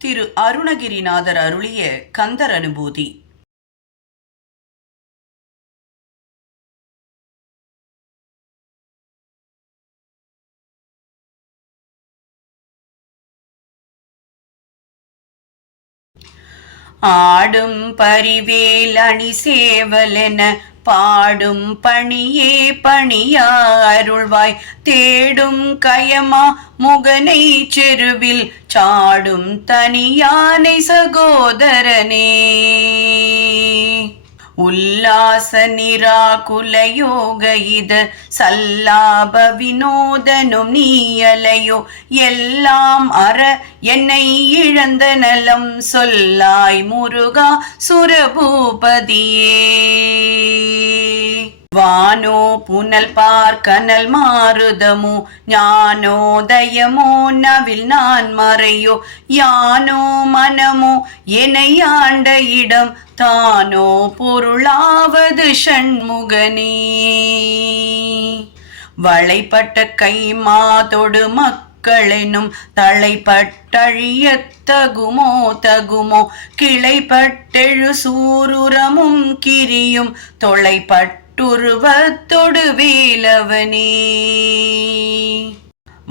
திரு அருணகிரிநாதர் அருளிய கந்தர் அனுபூதி. ஆடும் பரிவேல் அணி சேவலென பாடும் பணியே பணியா அருள்வாய். தேடும் கயமா முகனை செருவில் சாடும் தனியானை சகோதரனே. உல்லாச நிராகுலயோக இத. சல்லாப வினோதனும் நீயலையோ எல்லாம் அற என்னை இழந்த நலம் சொல்லாய் முருகா சுரபூபதியே. வானோ புனல் பார்க்கனல் மாறுதமோ ஞானோதயமோ நவில் நான் மறையோ யானோ மனமோ என்னை ஆண்ட இடம் தானோ பொருளாவது ஷண்முகனே வளைப்பட்ட கை மாதொடு மக்களெனும் தலைப்பட்டழியத் தகுமோ தகுமோ கிளைப்பட்டெழு சூருரமும் கிரியும் தொலைப்பட்ட தொலைப்பட்டுருவத்தொடு வேலவனே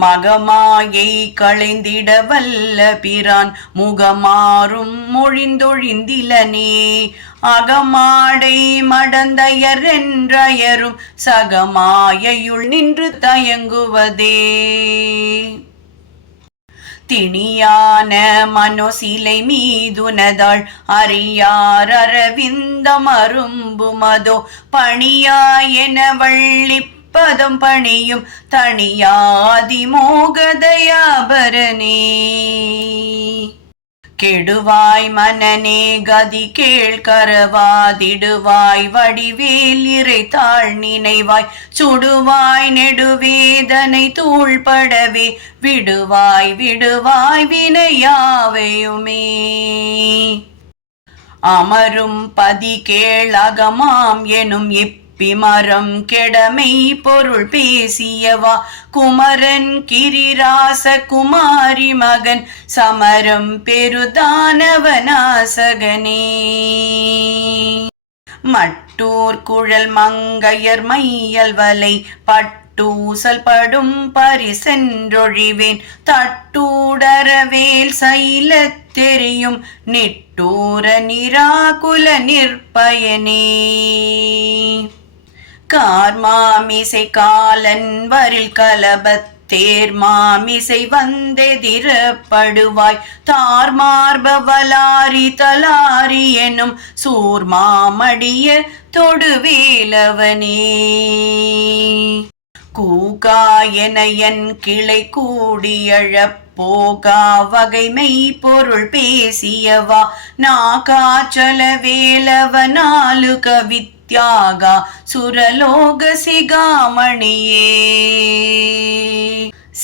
மகமாயை களைந்திட வல்ல பிரான் முகமாறும் மொழிந்தொழிந்திலனே. அகமாடை மடந்தயர் என்றயரும் சகமாயையுள் நின்று தயங்குவதே. திணியான மனோசிலை மீதுனதாள். அறியார் அரவிந்தம் அரும்புமதோ பணியாயென பதம் பணியும் தனியாதிமோகதயாபரணே கெடுவாய் மனநே கதி கேள் கரவாதிடுவாய் வடிவேல் இறை தாழ் நினைவாய் சுடுவாய் நெடுவேதனை தூள்படவே விடுவாய் விடுவாய் வினையாவையுமே. அமரும் பதி கேள் அகமாம் எனும் பிமரம் கெடமை பொருள் பேசியவா? குமரன் கிரிராச குமாரி மகன் சமரம் பெருதானவனாசகனே. மட்டூர் குழல் மங்கையர் மையல் வலை பட்டூசல் படும் பரிசென்றொழிவேன். தட்டூடரவேல் சைல தெரியும் நிட்டூர நிராகுல நிற்பயனே. கார்மாமிசை காலன் வரில் கலபத் தேர்மாமிசை வந்தெதிரப்படுவாய். தார்மார்பவலாரி தலாரி எனும் சூர்மாமடிய தொடுவேலவனே கூகா என என் கிளை கூடியழப் போகா வகைமை பொருள் பேசியவா. நாகாச்சல வேலவனாலு நாலு கவித்யாகா சுரலோக சிகாமணியே.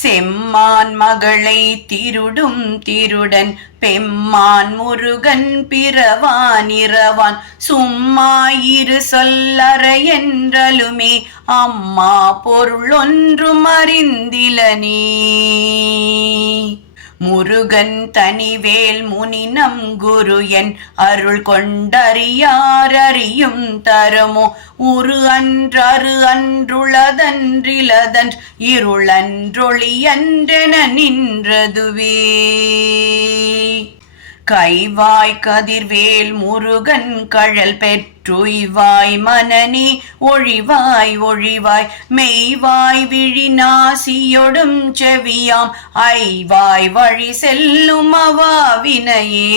செம்மான் மகளை திருடும் திருடன் பெம்மான் முருகன் பிறவான் இரவான். சும்மா இரு சொல்லற என்றலுமே அம்மா பொருள் ஒன்றும் அறிந்திலனே. முருகன் தனிவேல் முனினம் குரு என் அருள் கொண்டறியாரறியும் தரமோ. உரு அன்றரு அன்றுளதன்றிலதன் இருளன்றொழியன்றென நின்றதுவே. கைவாய் கதிர்வேல் முருகன் கழல் பெற்றுய்வாய் மனநி ஒழிவாய் ஒழிவாய் மெய்வாய் விழிநாசியொடும் செவியாம் ஐவாய் வழி செல்லும் அவாவினையே.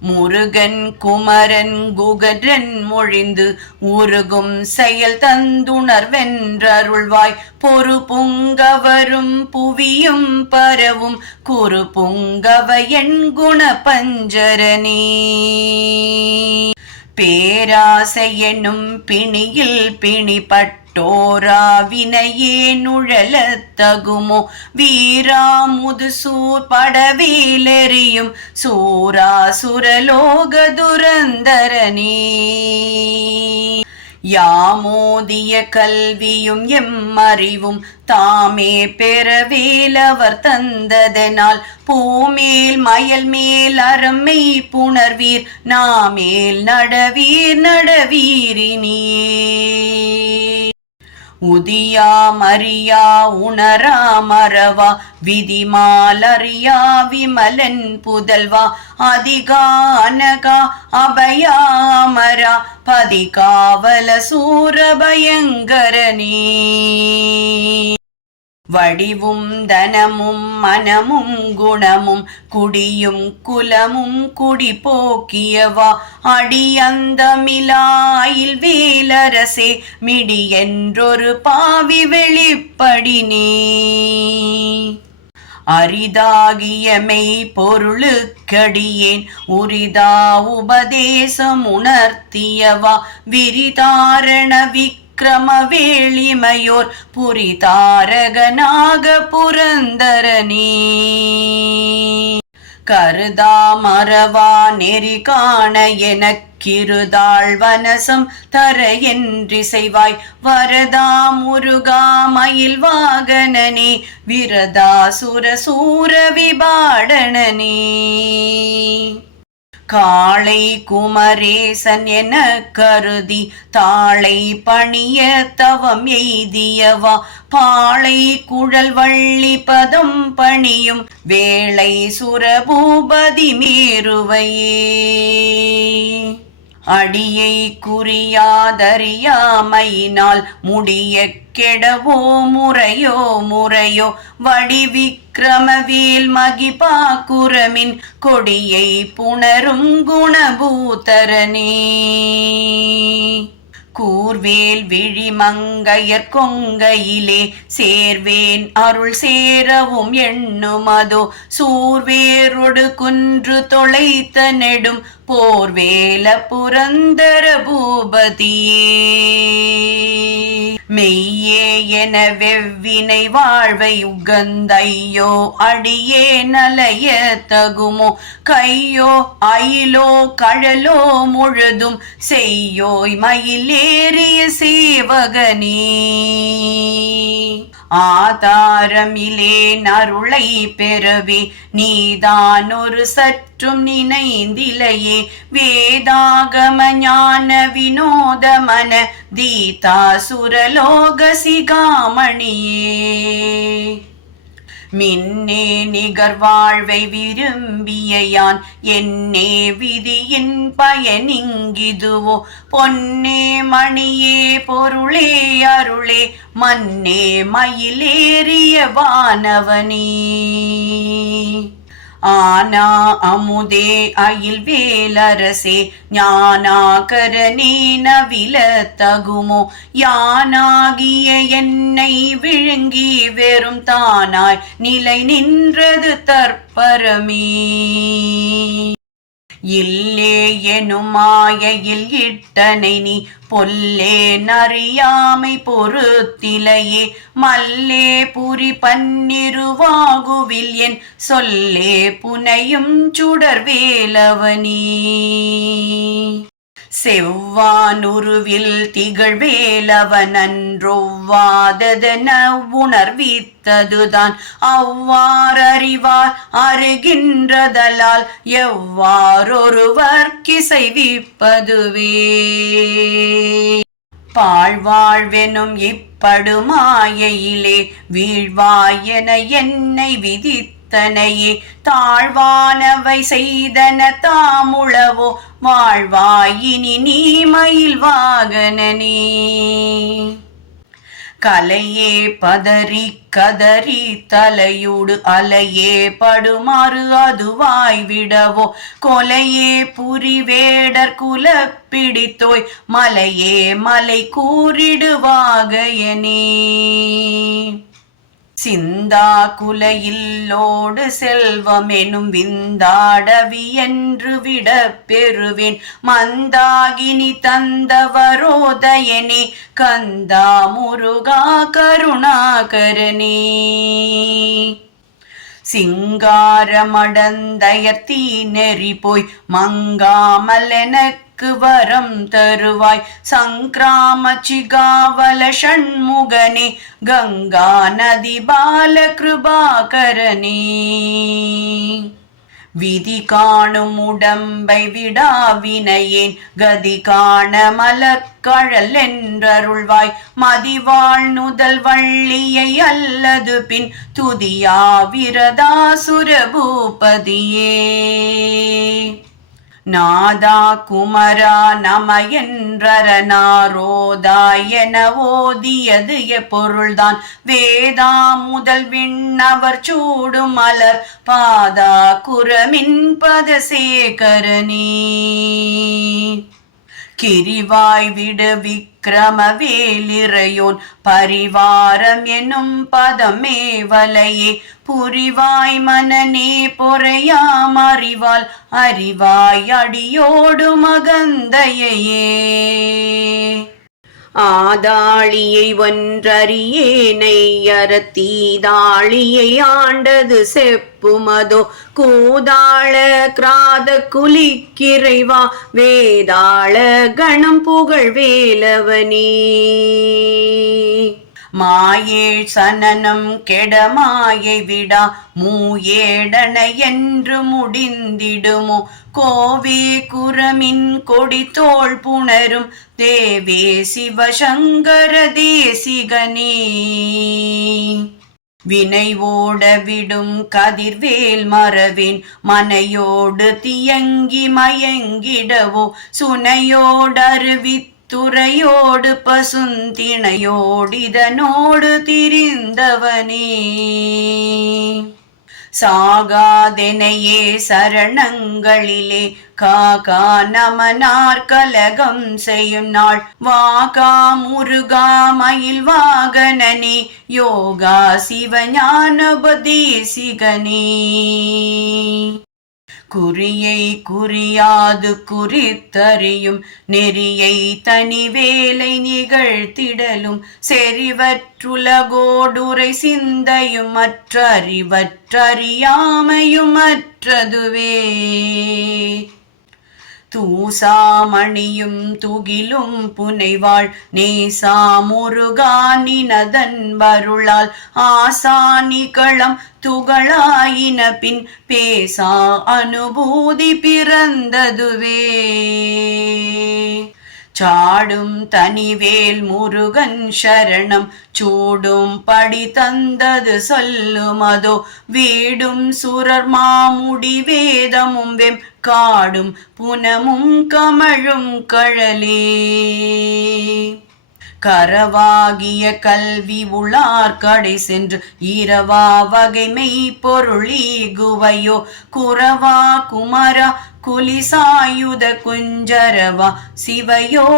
முருகன் குமரன் குகரன் மொழிந்து உருகும் செயல் தந்துணர்வென்றருள்வாய். பொறு புங்கவரும் புவியும் பரவும் குறு புங்கவ என் குண பஞ்சரனே பேராசை என்னும் பிணியில் பிணிப்பட்டோரா வினையே நுழலத்தகுமோ வீரா முதுசூர் படவேலெறியும். சூரா சுரலோக துரந்தரனே யாமோதிய கல்வியும் எம் அறிவும் தாமே பெறவேலவர் தந்ததனால். பூமேல் மயல் மேல் அறமை புணர்வீர். நாமேல் நடவீர் நடவீரினியே. உதியா மரியா உணரா மறவா விதிமாலறியா விமலன் புதல்வா அதிகா அனகா அபயா அமரா பதிகாவல சூரபயங்கரனே. வடிவும் தனமும் மனமும் குணமும் குடியும் குலமும் குடி போக்கியவா? அடியந்தமிலாயில் வேலரசே மிடி என்றொரு பாவி வெளிப்படினே. அரிதாகிய மெய் பொருளுக்கடியேன் உரிதா உபதேசம் உணர்த்தியவா? விரிதாரண விக் வேளிமையோர் புரிதாரகனாக புரந்தரனே கருதா மறவா நெறி காண எனக்கிருதாள் வனசம் தர என்றி செய்வாய் வரதா முருகா மயில் வாகனனே விரதா சுர சூர விபாடனனே. காளை குமரேசன் என கருதி தாளை பணிய தவம் எய்தியவா? பாளை குழல் வள்ளி பதம் பணியும் வேளை சுரபூபதி மேருவையே. அடியை குறியாதறியாமையினால் முடிய கெடவோ முறையோ முறையோ வடிவிக்ரமவேல் மகிபாக்குரமின் கொடியை புணரும் குணபூதரனே. கூர்வேல் விழிமங்கையர் கொங்கையிலே சேர்வேன் அருள் சேரவும் எண்ணுமதோ. சூர்வேரொடு குன்று தொலைத்த நெடும் போர்வேல புரந்தர பூபதியே. மெய்யே என வெவ்வினை வாழ்வை உகந்தையோ அடியே நலைய தகுமோ. கையோ அயிலோ கழலோ முழுதும் செய்யோய் மயிலே மயிலேறிய சேவகனே. ஆதாரமிலே அருளை பெறவே நீதான் ஒரு சற்றும் நினைந்திலையே. வேதாகம ஞான வினோதமன தீதா சுரலோக சிகாமணியே. மின்னே நிகர் வாழ்வை விரும்பிய யான் என்னே விதியின் பயனிங்கிதுவோ பொன்னே மணியே பொருளே அருளே. மன்னே மயிலேறிய வானவனே. ஆனா அமுதே அயில் வேலரசே ஞானாகரனே நவில தகுமோ? யானாகிய என்னை விழுங்கி வெறும் தானாய் நிலை நின்றது தற்பரமே. இல்லே எனும் மாயையில் இட்டனை நீ பொல்லே நறியாமை பொறுத்திலையே. மல்லே புரி பன்னிருவாகுவில் என் சொல்லே புனையும் சுடர்வேலவனே செவ்வானுருவில் திகழ்வேலவனன்றொவ்வாததென உணர்வித்ததுதான். அவ்வாறறிவார் அருகின்றதலால் எவ்வாறொருவர் கிசைவிப்பதுவே. பாழ்வாழ்வெனும் இப்படுமாயையிலே வீழ்வாயென என்னை இத்தனையே தாழ்வானவை செய்தன தாமுழவோ வாழ்வாயினி நீ மயில் வாகனனே. கலையே பதறி கதறி தலையுடு அலையே படுமாறு அதுவாய் விடவோ. கொலையே புரிவேடர் குல பிடித்தோய் மலையே மலை கூறிடுவாகையனே சிந்தா குலையில்லோடு செல்வமெனும் விந்தாடவி என்று விட பெறுவேன். மந்தாகினி தந்தவரோதயனே கந்தா முருகா கருணாகரனே. சிங்காரமடந்தயர்த்தி நெறி போய் மங்காமலெனக்கு வரம் தருவாய். சங்கிராம சிகாவல ஷண்முகனே கங்கா நதி பால கிருபாகரணே விதி காணும் உடம்பை விடாவினையேன் கதி காண மலக்கழல் என்றருள்வாய். மதிவாழ் நுதல் வள்ளியை அல்லது பின். துதியா துதியாவிரதாசுரபூபதியே நாதா குமரா நம என்றரனாரோதாயன ஓதியது எப்பொருள்தான் வேதா முதல் விண்ணவர் சூடும் மலர் பாதா குரமின் பத சேகரணி கிரிவாய் விடு விக்கிரமவேலிறையோன் பரிவாரம் எனும் பதமே வலையே. புரிவாய் மனநே பொறையாம் அறிவால் அறிவாய் அடியோடு மகந்தையே ஆதாளியை ஒன்றறியேனை அறத்தீதாளியை ஆண்டது செப்புமதோ? கூதாள கிராத குலிக்கிறைவா? வேதாள கணம் புகழ் வேலவனே. மாயேழ் சனனம் கெடமாயை விடா மூயேடன என்று முடிந்திடுமோ? கோவே குரமின் கொடி தோல் புணரும் தேவே சிவசங்கர தேசிகனே. வினை ஓட விடும் கதிர்வேல் மரவின் மனையோடு தியங்கி மயங்கிடவோ? சுனையோடருவித் துறையோடு பசுந்திணையோடிதனோடு திரிந்தவனே. சாகாதெனையே சரணங்களிலே காகா நமனார் கலகம் செய்யும் நாள். வாகா முருகா மயில் வாகனனே யோகா சிவஞானபதேசிகனே. குறியை குறியாது குறித்தறியும் நெறியை தனி வேலை நிகழ்த்திடலும் செறிவற்றுலகோடுரை சிந்தையும் மற்றறிவற்றறியாமையும் மற்றதுவே. தூசாமணியும் துகிலும் புனைவாள் நேசா முருகானினதன் வருளால் ஆசானிகளம் துகளாயின பின் பேசா அனுபூதி பிறந்ததுவே. சாடும் தனிவேல் முருகன் சரணம் சூடும் படி தந்தது சொல்லுமதோ வீடும் சுரர் மாமுடி வேதமும் வெம் காடும் புனமும் கமழும் கழலே. கரவாகிய கல்வி உளார் கடை சென்று ஈரவா வகைமை பொருளி குவையோ குரவா குமரா குலிசாயுத குஞ்சரவா சிவயோகதயாபரனே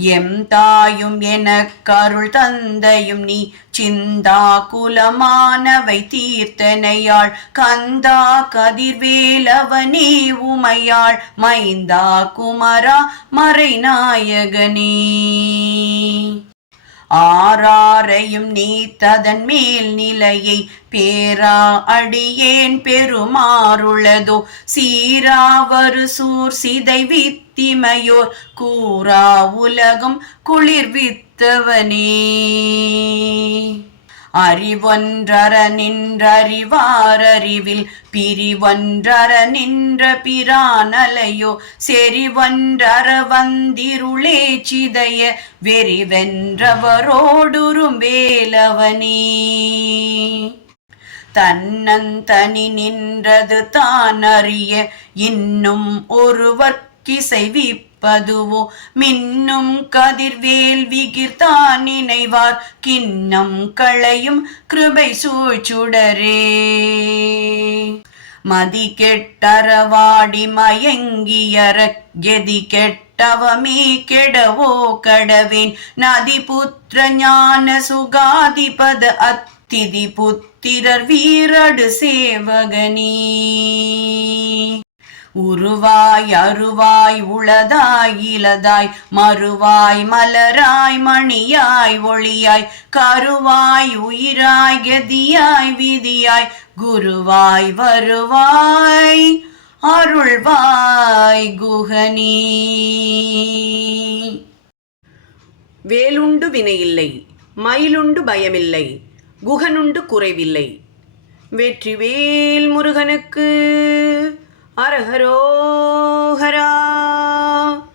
எம் தாயும் எனக் கருள் தந்தையும் நீ சிந்தா குலமானவை தீர்த்தனையாள். கந்தா கதிர்வேலவனே உமையாள். மைந்தா குமரா மறைநாயகனே. ஆறாரையும் நீத்ததன் மேல் நிலையை பேரா அடியேன் பெருமாறுளதோ. சீராவரு சூர் சிதை வித்திமையோர் கூறா உலகம் குளிர்வித்தவனே அறிவொன்றர நின்றறிவாரறிவில் பிரிவொன்றர நின்ற பிரானலையோ செறிவொன்றர வந்திருளே சிதைய வெறிவென்றவரோடுரும் வேலவனே. தன்னந்தனி நின்றது தான் அறிய இன்னும் ஒருவர் நிற்பதுவோ மின்னும் கதிர்வேல் விகிர்தான் நினைவார். கிண்ணம் களையும் கிருபை சூழ்ச்சுடரே. மதி கெட்டரவாடி மயங்கியற கெதி கெட்டவமே கெடவோ கடவேன். நதி புத்திர ஞான சுகாதிபத அத்திதி புத்திரர் வீரடு சேவகனே. உருவாய் அருவாய் உளதாய் இலதாய் மறுவாய் மலராய் மணியாய் ஒளியாய் கருவாய் உயிராய் கதியாய் விதியாய் குருவாய் வருவாய் அருள்வாய் குகனே. வேலுண்டு வினையில்லை மயிலுண்டு பயமில்லை குகனுண்டு குறைவில்லை. வெற்றிவேல் முருகனுக்கு அரஹரோ ஹரா.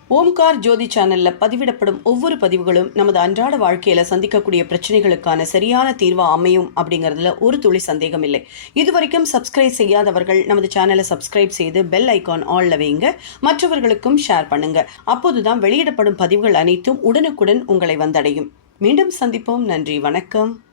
ஓம்கார் ஜோதி சேனல்ல பதிவிடப்படும் ஒவ்வொரு பதிவுகளும் நமது அன்றாட வாழ்க்கையில சந்திக்கக்கூடிய பிரச்சனைகளுக்கான சரியான தீர்வா அமையும் அப்படிங்கறதுல ஒரு துளி சந்தேகம் இல்லை. இதுவரைக்கும் சப்ஸ்கிரைப் செய்யாதவர்கள் நமது சேனலை சப்ஸ்கிரைப் செய்து பெல் ஐகான் ஆல்ல வைங்க. மற்றவர்களுக்கும் ஷேர் பண்ணுங்க. அப்போதுதான் வெளியிடப்படும் பதிவுகள் அனைத்தும் உடனுக்குடன் உங்களை வந்தடையும். மீண்டும் சந்திப்போம். நன்றி. வணக்கம்.